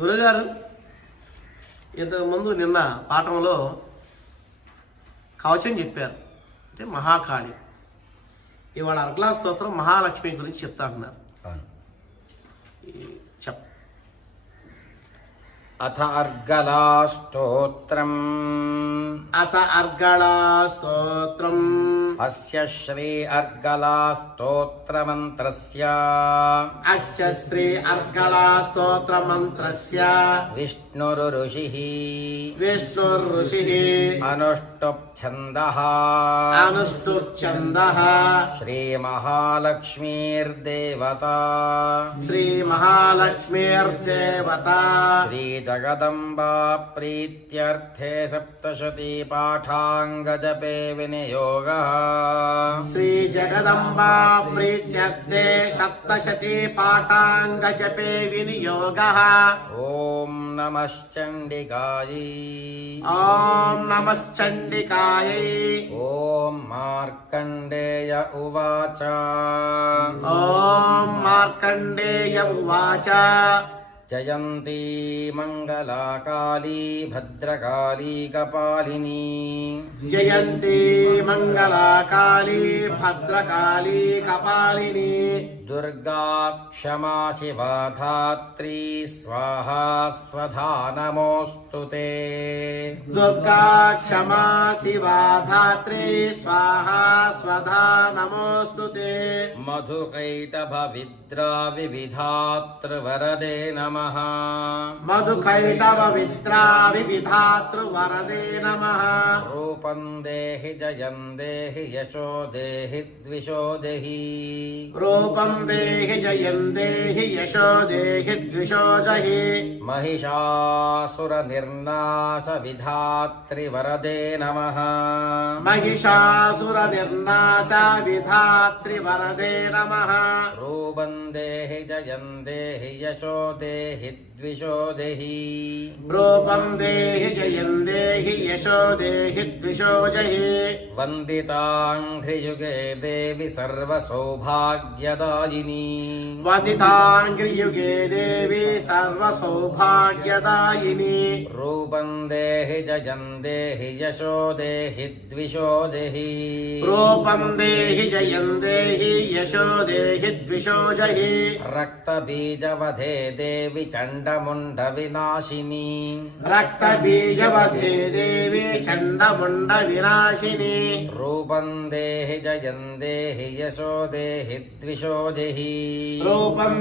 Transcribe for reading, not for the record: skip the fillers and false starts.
గురుగారు ఇంతకుముందు నిన్న పాఠంలో కవచం చెప్పారు, అంటే మహాకాళి. ఇవాళ అర్గళా స్తోత్రం మహాలక్ష్మి గురించి చెప్తా అంటున్నారు. చెప్ అథ అర్గళా స్తోత్రం అస్య శ్రీ అర్గళా స్తోత్ర మంత్రస్య విష్ణురుషిః అనుష్టుప్ఛందః శ్రీ మహాలక్ష్మీర్దేవతా శ్రీ జగదంబా ప్రీత్యర్థే సప్తశతీ పాఠాంగజపే వినియోగః. శ్రీ జగదంబా ప్రీత్యర్థే సప్తశతీ పాఠాంగజపే వినియోగః. ఓం నమశ్చండికాయై. ఓం నమశ్చండికాయై. ఓం మార్కండేయ ఉవాచ. ఓం మార్కండేయ ఉవాచ. జయంతి మంగళాకాళీ భద్రకాళీ కపాలినీ. జయంతి మంగళాకాళీ భద్రకాళీ కపాలిని. దుర్గా క్షమా శివా ధాత్రీ స్వాహా స్వధా నమోస్తుతే. దుర్గా క్షమా శివా ధాత్రీ స్వాహా స్వధా నమోస్తుతే. మధుకైటభ విద్రా వివిధాతృవరదే నమః. మధుకైటవ విద్రా వివిధాతృవరదే నమః. రూపం దేహి జయం దేహి యశో దేహి ద్విషో దేహి. రూపం దేహి జయం దేహి యశో దేహి ద్విషో జహి. మహిషాసుర నిర్నాశ విధాత్రివరదే నమః. మహిషాసుర నిర్నాశ విధాత్రివరదే నమః. రూపం దేహి జయం దేహి యశో దేహి ద్విషో దేహి. రూపం దేహి జయం దేహి యశో దేహి ద్విషో జహి. వందితాంఘ్రియుగే దేవి సర్వసౌభాగ్యదాయిని. వదితాంగ్రియుగే దేవి సర్వసౌభాగ్యదాయిని. రూపం దేహి జయం దేహి యశో దేహి ద్విషో దేహి. రూపం దేహి జయం దేహి యశో దేహి ద్విషో జహి. రక్తబీజవధే దేవి చండముండ వినాశిని. రక్తబీజవధే దేవి చండముండ వినాశిని. రూపం దేహి జయం దేహి యశో దేహి ద్విషో దేహి. రూపం